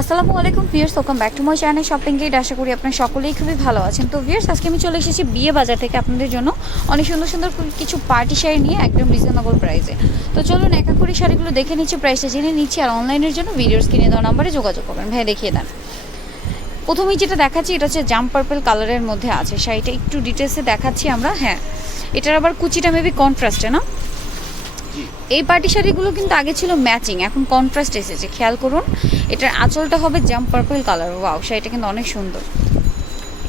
আসসালামু আলাইকুম viewers, welcome back to my channel shopping guide. আশা করি আপনারা সকলেই খুবই ভালো আছেন। তো ভিউয়ার্স, আজকে আমি চলে এসেছি বিয়ে বাজার থেকে আপনাদের জন্য অনেক সুন্দর সুন্দর কিছু পার্টি শাড়ি নিয়ে একদম রিজনেবল প্রাইসে। তো চলুন এক এক করে শাড়িগুলো দেখে নিচ্ছি, প্রাইসটা জেনে নিচ্ছি। আর অনলাইনের জন্য ভিডিওর স্ক্রিনে দেওয়া নাম্বারে যোগাযোগ করবেন। ভাই দেখিয়ে দেন। প্রথমেই যেটা দেখাচ্ছি এটা হচ্ছে জাম পার্পল কালারের মধ্যে আছে শাড়িটা, একটু ডিটেলসে দেখাচ্ছি আমরা। হ্যাঁ, এটার আবার কুচিটা মেবি কন্ট্রাস্টে না। এই পার্টি শাড়িগুলো কিন্তু আগে ছিল ম্যাচিং, এখন কন্ট্রাস্ট এসেছে, খেয়াল করুন। এটার আঁচলটা হবে জাম পার্পল কালার। ওয়াও, শাড়িটা কিন্তু অনেক সুন্দর।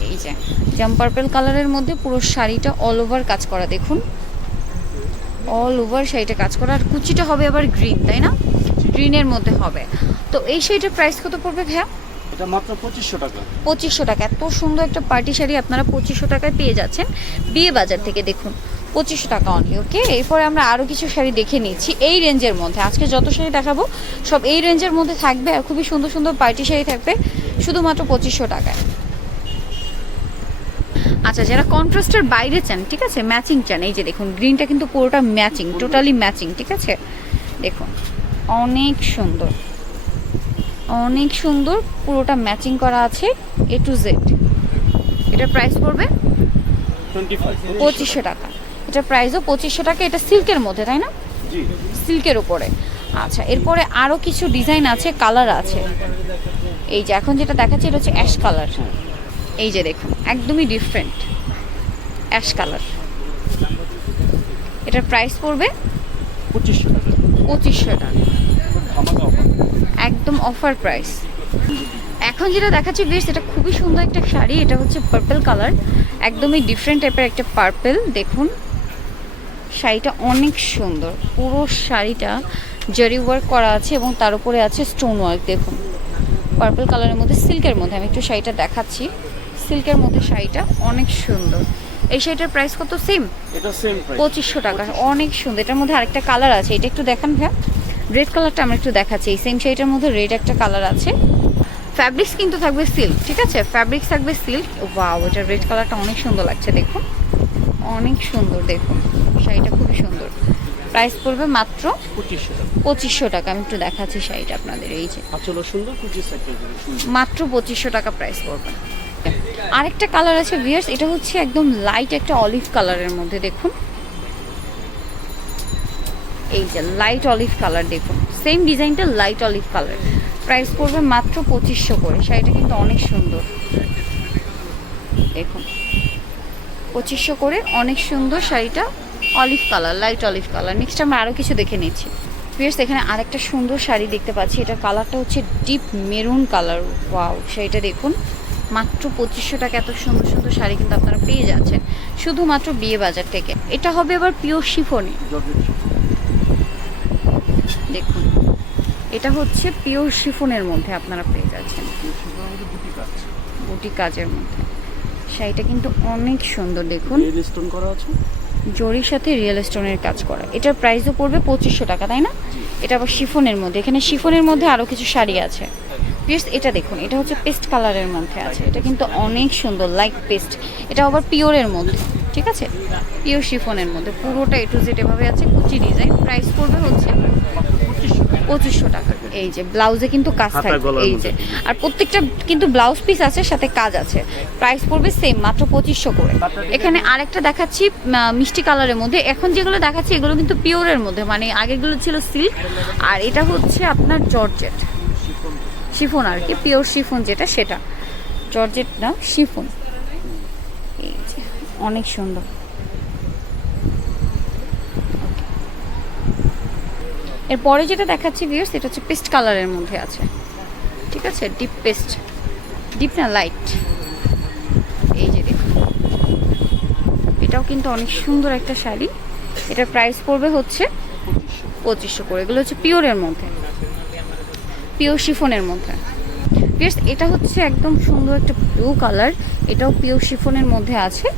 এই যে জাম পার্পল কালারের মধ্যে পুরো শাড়িটা অল ওভার কাজ করা, দেখুন অল ওভার শাড়িটা কাজ করা। আর কুচিটা হবে আবার গ্রিন, তাই না? গ্রিনের মধ্যে হবে। তো এই শাড়িটার প্রাইস কত পড়বে ভাইয়া? এটা মাত্র 2500 টাকা। 2500 টাকা। এত সুন্দর একটা পার্টি শাড়ি আপনারা 2500 টাকায় পেয়ে যাচ্ছেন বিয়ে বাজার থেকে। দেখুন 2500 টাকা অনলি। ওকে, এরপরে আমরা আরও কিছু শাড়ি দেখে নিচ্ছি এই রেঞ্জের মধ্যে। আজকে যত শাড়ি দেখাবো সব এই রেঞ্জের মধ্যে থাকবে, আর খুবই সুন্দর সুন্দর পার্টি শাড়ি থাকবে শুধুমাত্র 2500 টাকায়। আচ্ছা, যারা কন্ট্রাস্টের বাইরে চান, ঠিক আছে, ম্যাচিং চান, এই যে দেখুন গ্রিনটা কিন্তু পুরোটা ম্যাচিং, টোটালি ম্যাচিং, ঠিক আছে। দেখুন অনেক সুন্দর, অনেক সুন্দর, পুরোটা ম্যাচিং করা আছে এ টু জেড। এটার প্রাইস পড়বে 2500 টাকা। এটা প্রাইসও 2500 টাকা। এটা সিল্কের মধ্যে, তাই না? জি, সিল্কের উপরে। আচ্ছা, এরপরে আরও কিছু ডিজাইন আছে, কালার আছে। এই যে এখন যেটা দেখাচ্ছে এটা হচ্ছে অ্যাশ কালার। এই যে দেখুন একদমই ডিফারেন্ট অ্যাশ কালার। এটার প্রাইস পড়বে 2500 টাকা। 2500 টাকা, ধামাকা অফার। একদম অফার প্রাইস। এখন যেটা দেখাচ্ছি বেশ, এটা খুবই সুন্দর একটা শাড়ি। এটা হচ্ছে পার্পল কালার, একদমই ডিফারেন্ট টাইপের একটা পার্পল। দেখুন শাড়িটা অনেক সুন্দর, পুরো শাড়িটা জারি ওয়ার্ক করা আছে এবং তার উপরে আছে স্টোন ওয়ার্ক। দেখুন পার্পল কালারের মধ্যে সিল্কের মধ্যে, আমি একটু শাড়িটা দেখাচ্ছি। সিল্কের মধ্যে শাড়িটা অনেক সুন্দর। এই শাড়িটার প্রাইস কত? সেম, এটা সেম প্রাইস 2500 টাকা। অনেক সুন্দর। এটার মধ্যে আরেকটা কালার আছে, এটা একটু দেখান ভাইয়া। রেড কালারটা আমরা একটু দেখাচ্ছি। এই সেম শাড়িটার মধ্যে রেড একটা কালার আছে। ফ্যাব্রিক্স কিন্তু থাকবে সিল্ক, ঠিক আছে, ফ্যাব্রিক্স থাকবে সিল্ক। ওয়াও, এটা রেড কালারটা অনেক সুন্দর লাগছে, দেখুন অনেক সুন্দর। দেখুন শাড়িটা খুবই সুন্দর। প্রাইস পড়বে মাত্র 2500 টাকা। 2500 টাকা। আমি একটু দেখাচ্ছি শাড়িটা আপনাদের। এই যে আচলো সুন্দর, কুচি সাইকেল সুন্দর। মাত্র 2500 টাকা প্রাইস পড়বে। আরেকটা কালার আছে ভিউয়ার্স, এটা হচ্ছে একদম লাইট একটা অলিভ কালারের মধ্যে। দেখুন এই যে লাইট অলিভ কালার, দেখুন সেম ডিজাইনটা লাইট অলিভ কালার। প্রাইস পড়বে মাত্র 2500 করে। শাড়িটা কিন্তু অনেক সুন্দর, দেখুন 2500 করে, অনেক সুন্দর শাড়িটা, olive colour, light olive colour. Next আমরা আরও কিছু দেখে নিচ্ছি ভিউয়ার্স। এখানে আরেকটা সুন্দর শাড়ি দেখতে পাচ্ছি, এটার কালারটা হচ্ছে ডিপ মেরুন কালার। ওয়াও, শাড়িটা দেখুন মাত্র 2500 টাকা। এত সুন্দর সুন্দর শাড়ি কিন্তু আপনারা পেয়ে যাচ্ছেন শুধুমাত্র বিয়ে বাজার থেকে। এটা হবে আবার পিওর শিফনে। দেখুন এটা হচ্ছে পিওর শিফনের মধ্যে আপনারা পেয়ে যাচ্ছেন, বুটি কাজের মধ্যে। শাড়িটা কিন্তু অনেক সুন্দর, দেখুন স্টোন করা আছে, জরির সাথে রিয়েল স্টোনের কাজ করা। এটার প্রাইসও পড়বে 2500 টাকা, তাই না? এটা আবার শিফনের মধ্যে। এখানে শিফনের মধ্যে আরও কিছু শাড়ি আছে। প্লিজ এটা দেখুন, এটা হচ্ছে পেস্ট কালারের মধ্যে আছে। এটা কিন্তু অনেক সুন্দর, লাইট পেস্ট। এটা আবার পিওরের মধ্যে, ঠিক আছে, পিওর শিফনের মধ্যে। পুরোটা এ টু জেড এভাবে আছে, কুচি ডিজাইন। প্রাইস পড়বে হচ্ছে 2500 টাকা। এই যে ব্লাউজে কিন্তু কাজ থাকবে, এই যে, আর প্রত্যেকটা কিন্তু ব্লাউজ পিস আছে, সাথে কাজ আছে। প্রাইস পড়বে সেম, মাত্র 2500 করে। এখানে আরেকটা দেখাচ্ছি মিষ্টি কালারের মধ্যে। এখন যেগুলো দেখাচ্ছি এগুলো কিন্তু পিওরের মধ্যে, মানে আগেগুলো ছিল সিল্ক, আর এটা হচ্ছে আপনার জর্জেট শিফন আর কি, পিওর শিফন যেটা সেটা, জর্জেট না শিফন। এই যে অনেক সুন্দর। এরপরে যেটা দেখাচ্ছি ভিউয়ার্স, এটা হচ্ছে পেস্ট কালারের মধ্যে আছে, ঠিক আছে, ডিপ পেস্ট, ডিপ না লাইট। এই যে দেখুন এটাও কিন্তু অনেক সুন্দর একটা শাড়ি। এটার প্রাইস পড়বে হচ্ছে 2500 করে। এগুলো হচ্ছে পিওরের মধ্যে, পিওর শিফনের মধ্যে। ভিউয়ার্স এটা হচ্ছে একদম সুন্দর একটা ব্লু কালার, এটাও পিওর শিফনের মধ্যে আছে।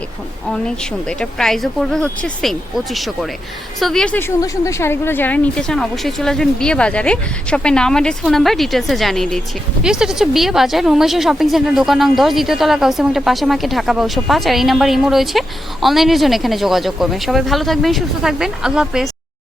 দেখুন অনেক সুন্দর। এটা প্রাইসও পড়বে হচ্ছে সেম 2500 করে। সো ভিউয়ার্স এই সুন্দর সুন্দর শাড়িগুলো যারা নিতে চান অবশ্যই চলে আসবেন বিয়ে বাজারে। শপের নাম, অ্যাড্রেস, ফোন নাম্বার ডিটেলসে জানিয়ে দিচ্ছি। ভিউয়ার্স এটা হচ্ছে বিয়ে বাজার, রুমেশা শপিং সেন্টার, দোকান নং 10, দ্বিতীয় তলা, কাউসিয়া মার্কেট, পাশে মার্কেট, ঢাকা 1205। আর এই নাম্বার ইমো রয়েছে, অনলাইনের জন্য এখানে যোগাযোগ করবেন। সবাই ভালো থাকবেন, সুস্থ থাকবেন, আল্লাহ হাফেজ।